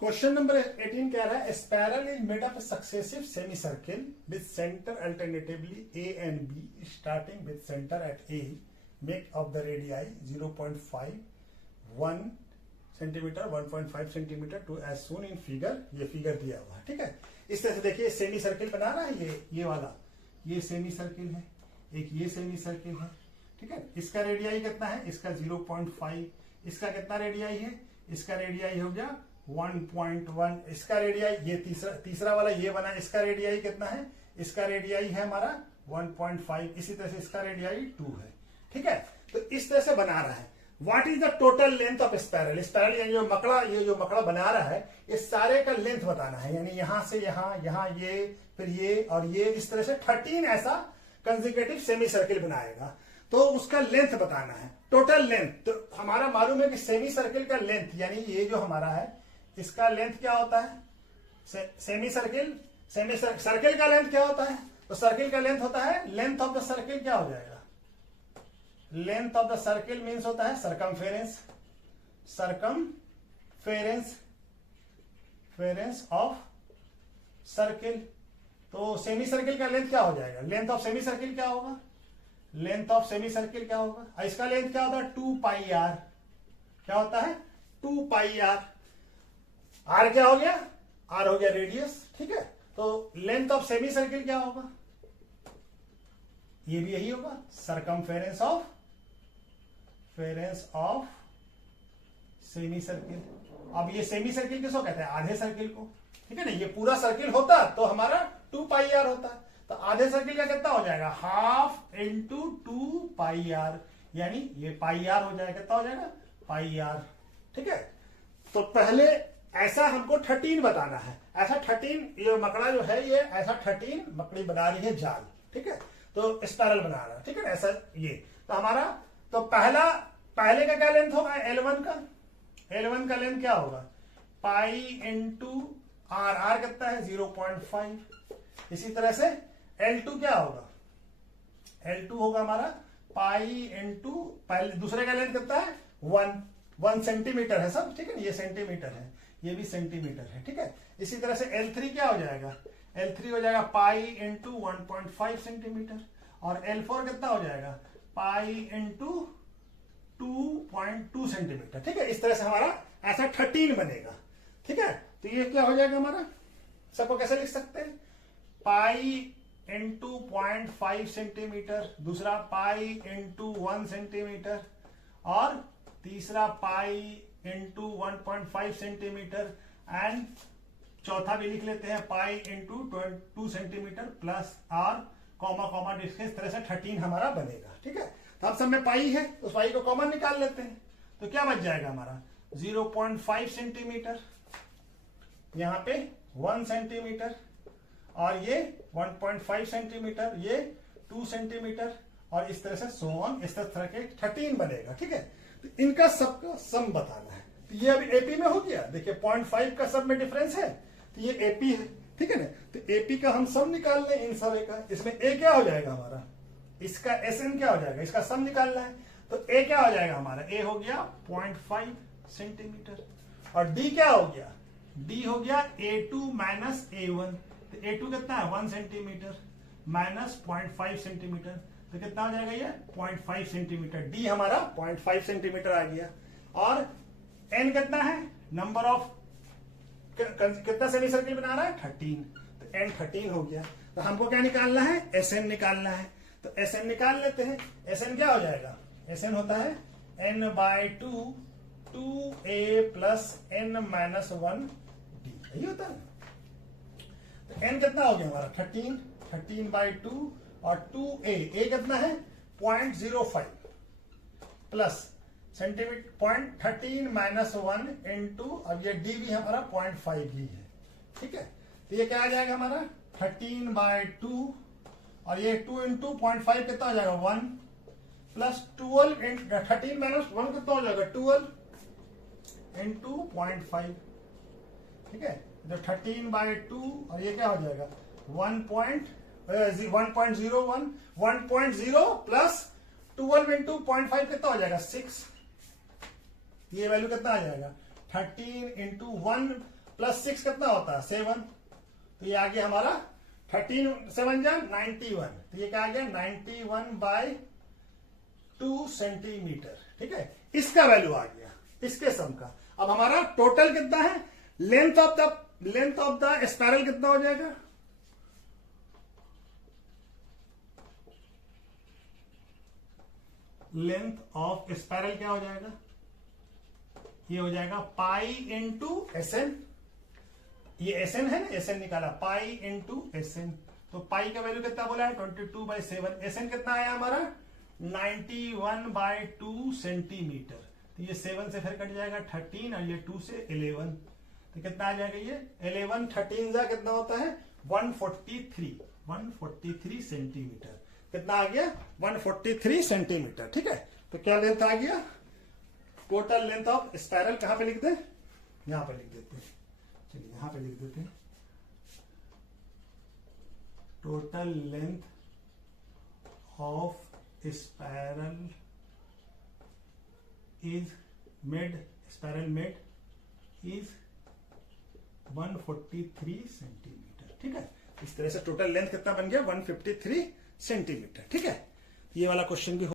Question number 18 कह रहा है spiral is made of successive semi circle with centre alternatively A and B starting with centre at A make of the radii 0.5 1 centimetre 1.5 centimetre to as soon in figure. ये figure दिया हुआ है, ठीक है। इस तरह से देखिए सेमी सर्किल बना रहा है ये वाला, ये सेमी सर्किल है, एक ये सेमी सर्किल है, ठीक है। इसका रेडियाई कितना है, इसका 0.5, इसका कितना रेडियाई है, इसका रेडियाई हो गया 1.1, इसका रेडियाई ये तीसरा वाला ये बना, इसका रेडियाई कितना है, इसका रेडियाई है हमारा 1.5, इसी तरह से इसका रेडियाई 2 है, ठीक है। तो इस तरह से बना रहा है। What is the total length of spiral, spiral यानी जो मकड़ा बना रहा है, इस सारे का लेंथ बताना है, यानी यहां से यहां ये, फिर ये और ये, इस तरह से 13 ऐसा कंसेक्यूटिव सेमी सर्किल बनाएगा, तो उसका लेंथ बताना है, टोटल लेंथ। तो हमारा मालूम है कि सेमी सर्किल का लेंथ यानी ये जो हमारा है इसका लेंथ क्या होता है, सेमी सर्किल का लेंथ क्या होता है, तो सर्किल का लेंथ होता है, लेंथ ऑफ द सर्किल क्या हो जाएगा, length of the circle means होता है सरकमफेरेंस ऑफ सर्किल। तो सेमी सर्किल का लेंथ क्या हो जाएगा, लेंथ ऑफ सेमी सर्किल क्या होगा, लेंथ ऑफ सेमी सर्किल क्या होगा, इसका लेंथ क्या होता है 2 पाई आर, क्या होता है 2 पाई आर। आर क्या हो गया, आर हो गया रेडियस, ठीक है। तो लेंथ ऑफ सेमी सर्किल क्या होगा, ये भी यही होगा, सरकमफेरेंस ऑफ सेमी सर्किल। अब ये सेमी सर्किल किसको कहते हैं, आधे सर्किल को, ठीक है ना। ये पूरा सर्किल होता तो हमारा 2 पाई आर होता, तो आधे सर्किल का कितना हो जाएगा, हाफ इंटू 2 पाई आर, यानी ये पाई आर हो जाएगा, कितना हो जाएगा पाई आर, ठीक है। तो पहले ऐसा हमको 13 बताना है, ऐसा 13 ये मकड़ा जो है, ये ऐसा 13 मकड़ी बना रही है जाल, ठीक है। तो स्पाइरल बना रहा है, ठीक है ना, ऐसा ये। तो हमारा तो पहले का क्या लेंथ होगा, L1 का लेंथ क्या होगा, पाई इंटू आर, आर कितना है 0.5। इसी तरह से L2 क्या होगा, L2 होगा हमारा पाई इंटू, पहले दूसरे का लेंथ कितना है 1 सेंटीमीटर है सब, ठीक है। ये सेंटीमीटर है, ये भी सेंटीमीटर है, ठीक है। इसी तरह से L3 क्या हो जाएगा, L3 हो जाएगा पाई इंटू 1.5 सेंटीमीटर, और L4 कितना हो जाएगा पाई इंटू 2.2 सेंटीमीटर, ठीक है। इस तरह से हमारा ऐसा 13 बनेगा, ठीक है। तो ये क्या हो जाएगा हमारा, सबको कैसे लिख सकते हैं, पाई इंटू 0.5 सेंटीमीटर, दूसरा पाई इंटू 1 सेंटीमीटर, और तीसरा पाई इंटू 1.5 सेंटीमीटर, एंड चौथा भी लिख लेते हैं pi into 2 centimetre plus R comma disc, इस तरह से 13 हमारा बनेगा, ठीक है। तो अब सब में पाई है, उस पाई को कॉमन निकाल लेते हैं, तो क्या बच जाएगा हमारा 0.5 सेंटीमीटर, यहां पे 1 सेंटीमीटर, और ये 1.5 सेंटीमीटर, ये 2 सेंटीमीटर, और इस तरह से सोन, इस तरह के 13 बनेगा, ठीक है। तो इनका सबका सम बताना है। तो ये अभी एपी में हो गया, देखिए 0.5 का सब में डिफरेंस है, तो ये एपी है, ठीक है ना। तो एपी का हम सम निकाल लें इन सारे का, इसमें ए क्या हो जाएगा हमारा, इसका एसएन क्या हो जाएगा, इसका सम निकालना है, तो ए क्या हो जाएगा हमारा, ए हो गया 0.5 सेंटीमीटर, और डी क्या हो गया, डी हो गया A2 माइनस A1, तो A2 कितना है 1 सेंटीमीटर माइनस 0.5 सेंटीमीटर, तो कितना हो जाएगा ये 0.5 सेंटीमीटर, डी हमारा 0.5 सेंटीमीटर आ गया। और एन कितना है, नंबर ऑफ कितना सेमी सर्किल बना रहा है 13, तो एन 13 हो गया। तो हमको क्या निकालना है, एसएन निकालना है, तो एसएन निकाल लेते हैं। एसएन क्या हो जाएगा, एसएन होता है n/2 2a plus n minus 1 D, यही होता है। तो n कितना हो गया हमारा 13/2, और 2a, a कितना है 0.05 प्लस सेंटीमीटर 0.13 माइनस 1 इंटू, अब ये डी भी हमारा 0.5 ही है, ठीक है। तो ये क्या आ जाएगा हमारा 13/2, और ये 2 इंटू 0.5 कितना हो जाएगा 1 प्लस 12 13 माइनस 1 कितना हो जाएगा 12 इंटू 0.5, ठीक है। तो 13/2, और ये क्या हो जाएगा 1.0 प्लस 12 इंटू 0.5 कितना हो जाएगा 6, ये वैल्यू कितना आ जाएगा 13 इंटू 1 प्लस 6 कितना होता है 7, तो ये आ गया हमारा 13 7 जा 91, तो ये क्या आ गया 91/2 सेंटीमीटर। ठीक है, इसका वैल्यू आ गया इसके सम का। अब हमारा टोटल कितना है, लेंथ ऑफ द स्पाइरल कितना हो जाएगा, लेंथ ऑफ स्पाइरल क्या हो जाएगा, ये हो जाएगा पाई इंटू एस एन, ये एस एन है ना, एस एन निकाला, पाई इंटू एस एन, तो पाई का वैल्यू कितना बोला है 22/7, एस एन कितना आया हमारा 91/2 सेंटीमीटर, तो ये 7 से फिर कट जाएगा 13 और ये 2 से 11, तो कितना आ जाएगा ये 11 13 जा कितना होता है 143 सेंटीमीटर, कितना आ गया 143 सेंटीमीटर। ठीक है, तो क्या लेंथ आ गया, टोटल लेंथ ऑफ स्पाइरल कहां पे लिख दे, यहां पे लिख देते हैं, चलिए यहां पे लिख देते हैं, total length of spiral made is 143 centimetre. ठीक है, इस तरह से टोटल लेंथ कितना बन गया 153 सेंटीमीटर। ठीक है, ये वाला क्वेश्चन भी